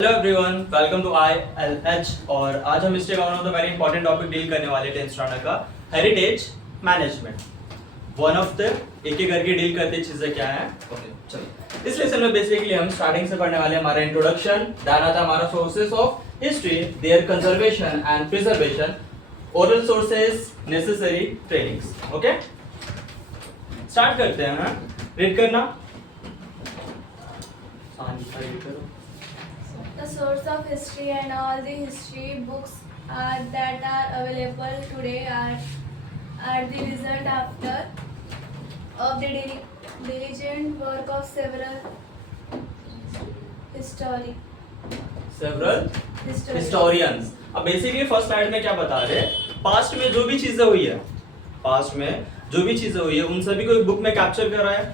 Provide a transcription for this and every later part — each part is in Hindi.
Hello everyone, welcome to ILH। और आज हम हिस्ट्री का one of the very important topic deal करने वाले 10th स्टैंडर्ड का heritage management. One of the एक एक करके डील करते चीजें क्या है। ओके चलो, इस लेसन में बेसिकली हम स्टार्टिंग से पढ़ने वाले हमारा इंट्रोडक्शन, देन आता हमारा sources of history, their conservation and preservation, oral sources, necessary trainings. Okay start करते हैं। रीड करना, रीड करो। The source of history and all the history books that are available today are the result after of the diligent work of several historians। अब बेसिकली फर्स्ट स्लाइड में क्या बता रहे हैं, पास्ट में जो भी चीजें हुई है, पास्ट में जो भी चीजें हुई है उन सभी को एक बुक में कैप्चर करा है,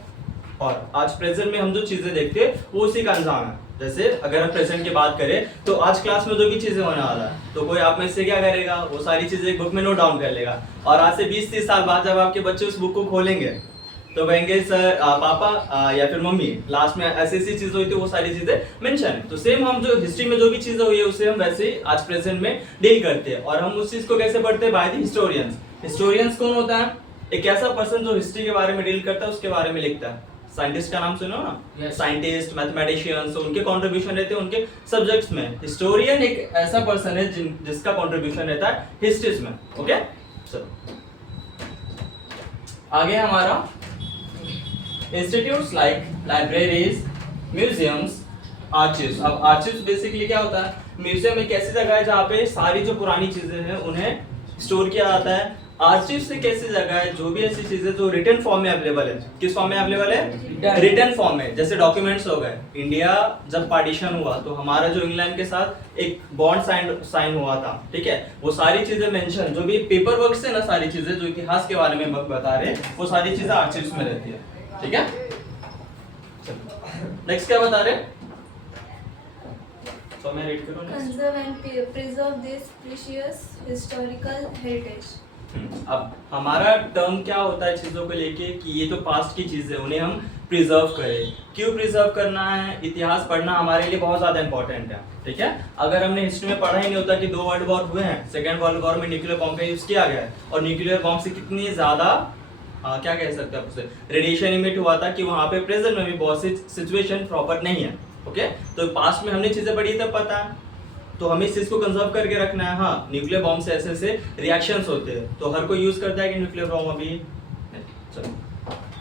और आज प्रेजेंट में हम जो चीजें देखते हैं वो उसी का अंजाम है। जैसे अगर हम प्रेजेंट की बात करें तो आज क्लास में जो भी चीजें होने वाला है, तो कोई आप में से क्या करेगा, वो सारी चीजें एक बुक में नोट डाउन कर लेगा, और आज से 20-30 साल बाद जब आपके बच्चे उस बुक को खोलेंगे तो कहेंगे सर पापा या फिर मम्मी लास्ट में ऐसी ऐसी चीजें हुई थी, वो सारी चीजें मेंशन है। तो सेम हम जो हिस्ट्री में जो भी चीजें हुई है उसे हम वैसे ही आज प्रेजेंट में डील करते हैं, और हम उस चीज को कैसे पढ़ते हैं, बाय द हिस्टोरियंस। हिस्टोरियंस कौन होता है? एक ऐसा पर्सन जो हिस्ट्री के बारे में डील करता है, उसके बारे में लिखता है। साइंटिस्ट का नाम सुनो ना, साइंटिस्ट, मैथमेटिशियंस, उनके कंट्रीब्यूशन रहते हैं उनके सब्जेक्ट्स में। हिस्टोरियन एक ऐसा पर्सन है जिसका कंट्रीब्यूशन रहता है हिस्ट्रीज में। ओके चलो आगे हमारा इंस्टीट्यूट्स लाइक लाइब्रेरीज, म्यूजियम्स, आर्चिव्स। अब आर्चिव्स बेसिकली क्या होता है? म्यूजियम एक ऐसी जगह है जहाँ पे सारी जो पुरानी चीजें हैं उन्हें स्टोर किया जाता है। आर्चिव्स एक ऐसी जगह है जो भी ऐसी चीजें जो रिटन फॉर्म में अवेलेबल है। किस फॉर्म में अवेलेबल है? रिटन फॉर्म में। जैसे डॉक्यूमेंट्स हो गए, इंडिया जब पार्टीशन हुआ तो हमारा जो इंग्लैंड के साथ एक बॉन्ड साइन हुआ था, ठीक है, वो सारी चीजें मेंशन, जो भी पेपर वर्क से ना, सारी चीजें जो इतिहास के बारे में बता रहे हैं वो सारी चीजें आर्चिव्स में रहती है। ठीक है, नेक्स्ट क्या बता रहे? तो मैं रीड करूं। conserve and preserve this precious historical heritage। अब हमारा टर्म क्या होता है चीजों को लेके कि ये जो पास्ट की चीजें उन्हें हम प्रिजर्व करें। क्यों प्रिजर्व करना है? इतिहास पढ़ना हमारे लिए बहुत ज्यादा इंपॉर्टेंट है। ठीक है, अगर हमने हिस्ट्री में पढ़ा ही नहीं होता कि 2 वर्ल्ड वॉर हुए हैं, सेकेंड वर्ल्ड वॉर में न्यूक्लियर बॉम्ब का यूज किया गया है, और न्यूक्लियर बॉम्ब से कितनी ज्यादा क्या कह सकते हैं उसे, रेडिएशन इमिट हुआ था कि वहां पे प्रेजेंट में भी बहुत सी सिचुएशन प्रॉपर नहीं है। ओके, तो पास्ट में हमने चीजें पढ़ी तब पता है, तो हमें इस चीज को कंजर्व करके रखना है। हाँ, न्यूक्लियर बॉम्ब से ऐसे ऐसे रिएक्शंस होते हैं, तो हर कोई यूज करता है कि न्यूक्लियर बॉम्ब अभी नहीं। चलो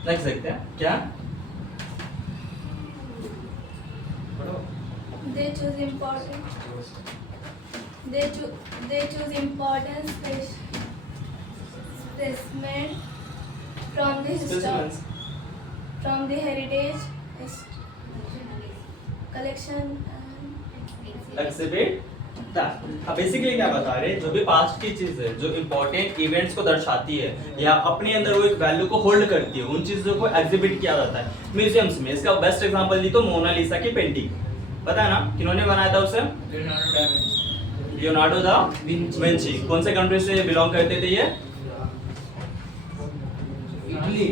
नेक्स्ट देखते हैं क्या। They choose important specimen from the heritage collection exhibit. अब बेसिकली क्या बता रहे हैं, जो भी पास्ट की चीज है जो इंपॉर्टेंट इवेंट्स को दर्शाती है या अपने अंदर वो एक वैल्यू को होल्ड करती है, उन चीजों को एग्जिबिट किया जाता है म्यूजियम्स में। इसका बेस्ट एग्जांपल दी तो मोनालिसा की पेंटिंग, पता है ना किन्होंने बनाया था उसे? Leonardo da Vinci. कौन से कंट्री से बिलोंग करते थे ये? इटली।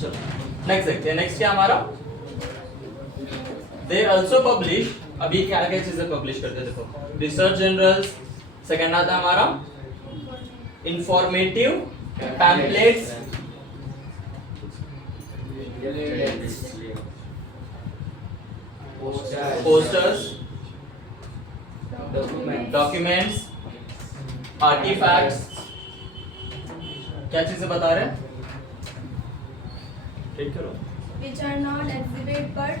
चलो नेक्स्ट देखते हैं। नेक्स्ट क्या हमारा? They also publish, अभी क्या क्या चीजें पब्लिश करते हैं देखो, रिसर्च जर्नल्स, सेकंड आता है हमारा informative pamphlets, posters, documents, artefacts. क्या चीजें बता रहे हैं? ठीक करो। which are not exhibit but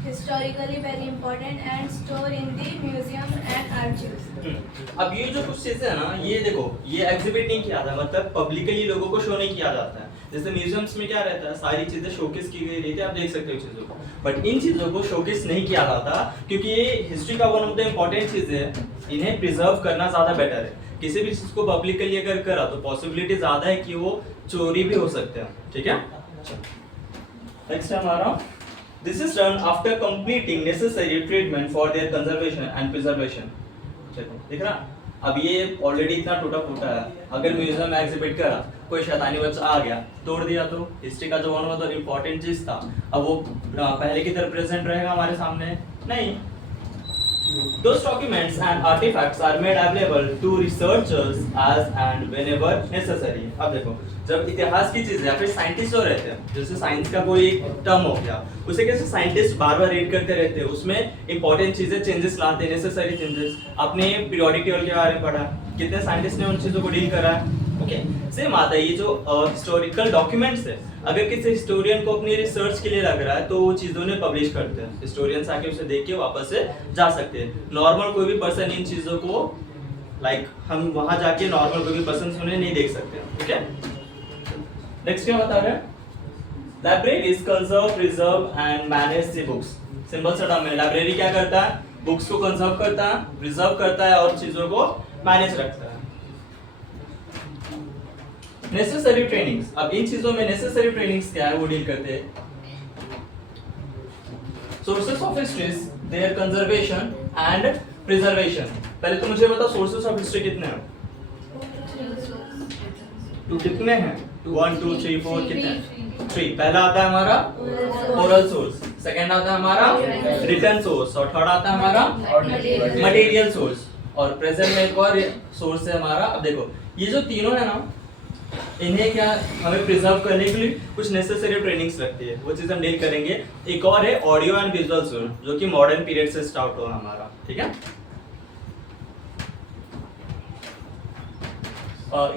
historically very important and stored in the museum and archives। अब ये जो कुछ चीजें है ना, ये देखो, ये एग्जिबिट नहीं किया था, मतलब पब्लिकली लोगों को शो नहीं किया जाता है। जैसे म्यूजियम्स में क्या रहता है, सारी चीजें शोकेस की गई रहती है, आप देख सकते हो चीजों को, बट इन चीजों को शोकेस नहीं किया जाता क्योंकि ये हिस्ट्री का वन ऑफ द इंपॉर्टेंट चीज है, इन्हें प्रिजर्व करना ज्यादा बेटर है। किसी भी चीज को पब्लिकली अगर करा तो पॉसिबिलिटी ज्यादा है कि वो चोरी भी हो सकते हैं। ठीक है, नेक्स्ट हमारा This is done after completing necessary treatment for their conservation and preservation। देखो दिख रहा, अब ये ऑलरेडी इतना टूटा फूटा है, अगर म्यूजियम में एग्जिबिट करा, कोई शैतानी बच्चा आ गया तोड़ दिया, तो हिस्ट्री का जो वन ऑफ द इम्पोर्टेंट चीज था अब वो पहले की तरह प्रेजेंट रहेगा हमारे सामने नहीं। Those documents and artifacts are made available to researchers as and whenever necessary। अब देखो, जब इतिहास की चीज या फिर साइंटिस्ट जो रहते हैं, जैसे साइंस का कोई टर्म हो गया, उसे कैसे साइंटिस्ट बार बार रीड करते रहते हैं, उसमें इंपॉर्टेंट चीजें चेंजेस लाते हैं, नेसेसरी चेंजेस। आपने पीरियोडिक टेबल के बारे में पढ़ा, कितने साइंटिस्ट ने उन चीजों को डील करा है। ओके, सेम आता है ये जो हिस्टोरिकल डॉक्यूमेंट्स है, अगर किसी हिस्टोरियन को अपनी रिसर्च के लिए लग रहा है तो वो चीजों ने पब्लिश करते हैं, हिस्टोरियंस आके उसे देख के वापस से जा सकते हैं। नॉर्मल कोई भी पर्सन इन चीजों को हम वहां जाके नॉर्मल कोई भी पर्सन उन्हें नहीं देख सकते। ओके, नेक्स्ट क्या बता रहे हैं, libraries conserve, preserve and manage the books. Simple सा टर्म है, लाइब्रेरी क्या करता है, बुक्स को कंजर्व करता है, प्रिजर्व करता है और चीजों को मैनेज रखता है। नेसेसरी ट्रेनिंग्स, अब इन चीजों में नेसेसरी ट्रेनिंग्स क्या है वो डील करते हैं। Sources of history, their conservation and preservation. पहले तो मुझे बता सोर्सेस ऑफ हिस्ट्री कितने हैं, कितने हैं, 1 2 3 4 कितने, 3। पहला आता है हमारा ओरल सोर्स, सेकंड आता है हमारा रिटन सोर्स और थर्ड आता है हमारा मटेरियल सोर्स। और प्रेजेंट में एक और सोर्स है हमारा। अब देखो ये जो तीनों है ना, इन्हें क्या हमें प्रिजर्व करने के लिए कुछ नेसेसरी ट्रेनिंग्स लगती है, वो चीज हम डील करेंगे। एक और है ऑडियो एंड विजुअल सोर्स, जो कि मॉडर्न पीरियड से स्टार्ट हुआ हमारा, ठीक है।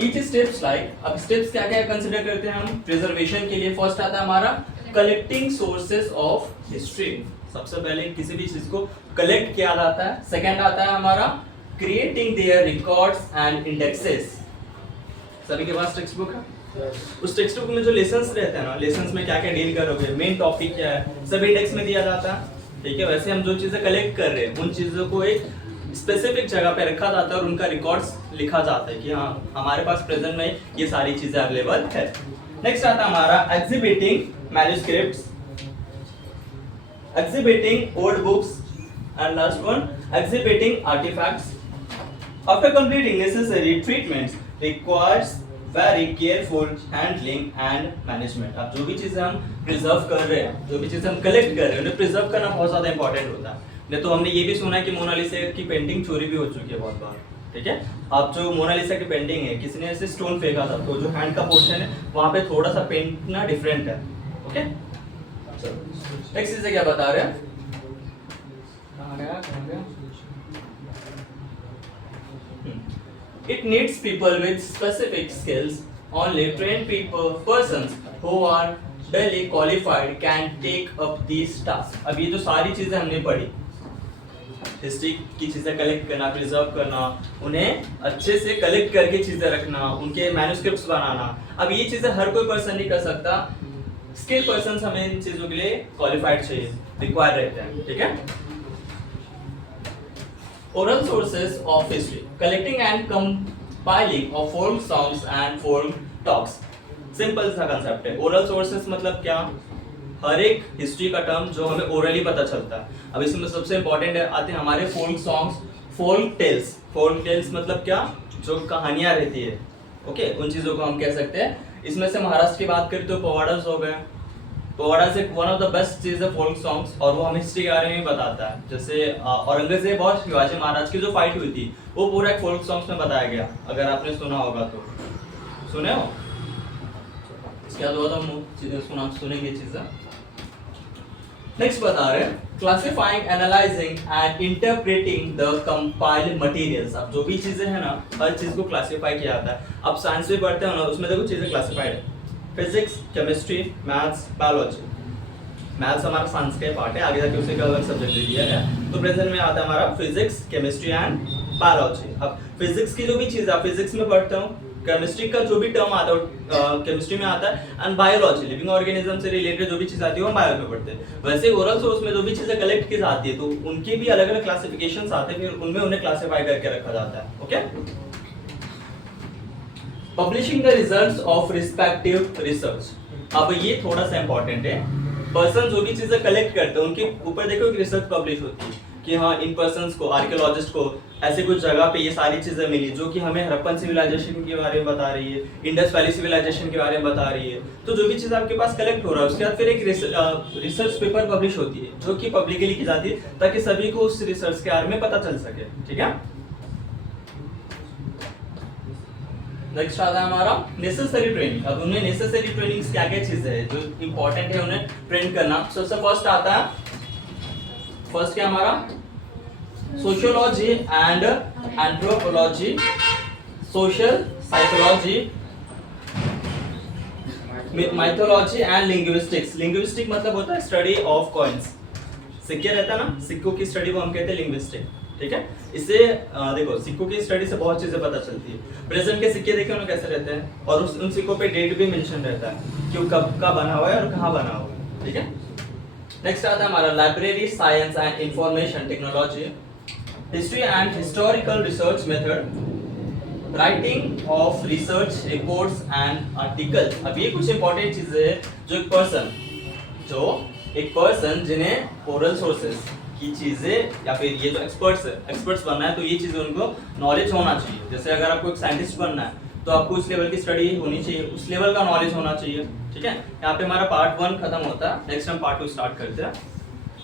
ईच स्टेप्स लाइक, अब स्टेप्स क्या क्या कंसीडर करते हैं हम प्रिजर्वेशन के लिए। फर्स्ट आता है हमारा कलेक्टिंग सोर्सेस ऑफ हिस्ट्री, सबसे पहले किसी भी चीज को कलेक्ट किया जाता है। सेकंड आता है हमारा creating their records and indexes. सभी के पास टेक्स्ट बुक है, उस टेक्स्ट बुक में जो लेसन्स रहते हैं ना, लेसन्स में क्या क्या डील करोगे, मेन टॉपिक क्या है, सब इंडेक्स में दिया जाता है, ठीक है। वैसे हम जो चीजें कलेक्ट कर रहे हैं उन चीजों को एक स्पेसिफिक जगह पे रखा जाता है और उनका रिकॉर्ड्स लिखा जाता है कि हाँ हमारे पास प्रेजेंट में ये सारी चीजें अवेलेबल है। नेक्स्ट आता है हमारा exhibiting manuscripts, exhibiting old books and last one exhibiting artefacts. After completing necessary treatments requires very careful handling and management। अब जो भी चीजें हम प्रिजर्व कर रहे हैं, जो भी चीजें हम कलेक्ट कर रहे हैं, उन्हें प्रिजर्व करना बहुत ज्यादा इंपॉर्टेंट होता है। नहीं तो हमने ये भी सुना है कि मोनालिसा की पेंटिंग चोरी भी हो चुकी है बहुत बार, ठीक है। अब जो मोनालिसा की पेंटिंग है, किसी ने ऐसे स्टोन फेंका था, तो जो हैंड का पोर्शन है वहां पे थोड़ा सा पेंट ना डिफरेंट है। ओके, नेक्स्ट चीज क्या बता रहे हैं, it needs people with specific skills। only trained persons who are duly qualified can take up these tasks। अब ये जो सारी चीजें हमने पढ़ी, हिस्ट्री की चीजें कलेक्ट करना, प्रिजर्व करना, उन्हें अच्छे से कलेक्ट करके चीजें रखना, उनके मैन्युस्क्रिप्ट्स बनाना, अब ये चीजें हर कोई पर्सन नहीं कर सकता। स्किल पर्सन्स हमें इन चीजों के लिए क्वालिफाइड चाहिए, रिक्वायर्ड रहते हैं, ठीक है। Oral sources of history, collecting and compiling of folk songs and folk talks। Simple सा कंसेप्ट है। ओरल सोर्सेस मतलब क्या, हर एक हिस्ट्री का टर्म जो हमें ओरली पता चलता है। अब इसमें सबसे इंपॉर्टेंट आते हैं हमारे folk songs, folk tales. Folk tales मतलब क्या, जो कहानियां रहती है, ओके, उन चीजों को हम कह सकते हैं। इसमें से महाराष्ट्र की बात करें तो पोवाडास हो गए, पोवाडास एक वन ऑफ द बेस्ट चीज है फोल्क सॉन्ग्स, और वो हमें हिस्ट्री के बारे में बताता है। जैसे औरंगजेब और शिवाजी महाराज की जो फाइट हुई थी वो पूरा एक फोल्क सॉन्ग्स में बताया गया, अगर आपने सुना होगा तो। सुने हो, इसके बाद तो सुनेंगे चीजें। नेक्स्ट बता रहे हैं classifying, analysing and interpreting the compiled materials. अब जो भी चीजें हैं ना, हर चीज को क्लासिफाई किया जाता है। अब साइंस में पढ़ते हो ना, उसमें देखो चीजें क्लासिफाइड है, physics, chemistry, maths, biology. Maths हमारा साइंस का पार्ट है, आगे जाके उसे का अलग सब्जेक्ट दे दिया है। तो प्रेजेंट में आता है हमारा फिजिक्स, केमिस्ट्री एंड बायोलॉजी। अब फिजिक्स की जो भी चीज है फिजिक्स में पढ़ते हो, केमिस्ट्री का जो भी टर्म आता है केमिस्ट्री में आता है, एंड बायोलॉजी लिविंग ऑर्गेनिज्म से रिलेटेड जो भी चीज आती है वो बायो में पढ़ते हैं। वैसे ओरल सोर्स में जो भी चीजें कलेक्ट की जाती है तो उनके भी अलग अलग क्लासिफिकेशंस आते हैं, फिर उनमें उन्हें क्लासिफाई करके रखा जाता है। Okay, publishing the results of respective research. अब ये थोड़ा सा इंपॉर्टेंट है, पर्सन जो भी चीजें कलेक्ट करते हैं उनके ऊपर देखो एक रिसर्च पब्लिश होती है। कि हाँ इन पर्सन्स को, आर्कियोलॉजिस्ट को ऐसे कुछ जगह पे ये सारी चीजें मिली जो कि हमें हड़प्पन सिविलाइजेशन के बारे में बता रही है, इंडस वैली सिविलाइजेशन के बारे में बता रही है। तो जो भी चीज आपके पास कलेक्ट हो रहा है उसके बाद फिर एक रिसर्च पेपर पब्लिश होती है जो कि पब्लिकली की जाती है ताकि सभी को उस रिसर्च के बारे में पता चल सके। ठीक है, नेक्स्ट आता है हमारा नेसेसरी ट्रेनिंग। अब उन्हें नेसेसरी ट्रेनिंग्स क्या क्या चीजें हैं जो इंपॉर्टेंट है उन्हें ट्रेन करना। सबसे फर्स्ट आता है, फर्स्ट क्या हमारा sociology and anthropology, social psychology, mythology and linguistics. Linguistic मतलब होता है स्टडी ऑफ कॉइन्स, सिक्के रहता है ना, सिक्कों की स्टडी को हम कहते हैं लिंग्विस्टिक। ठीक है, इससे देखो सिक्कों की स्टडी से बहुत चीजें पता चलती है। प्रेजेंट के सिक्के देखे उन्हें कैसे रहते हैं और उन सिक्कों पे डेट भी मेंशन रहता है कि वो कब का बना हुआ है और कहाँ बना हुआ है। ठीक है, नेक्स्ट आता है हमारा library science and information technology, history and historical research method, writing of research reports and article. अब ये कुछ इंपॉर्टेंट चीजें हैं जो एक पर्सन जिन्हें ओरल सोर्सेज की चीजें या फिर ये जो एक्सपर्ट्स बनना है तो ये चीजें उनको नॉलेज होना चाहिए। जैसे अगर आपको एक साइंटिस्ट बनना है तो आपको उस लेवल की स्टडी होनी चाहिए, उस लेवल का नॉलेज होना चाहिए। ठीक है, यहाँ पे हमारा पार्ट 1 खत्म होता है, नेक्स्ट हम पार्ट 2 स्टार्ट करते हैं।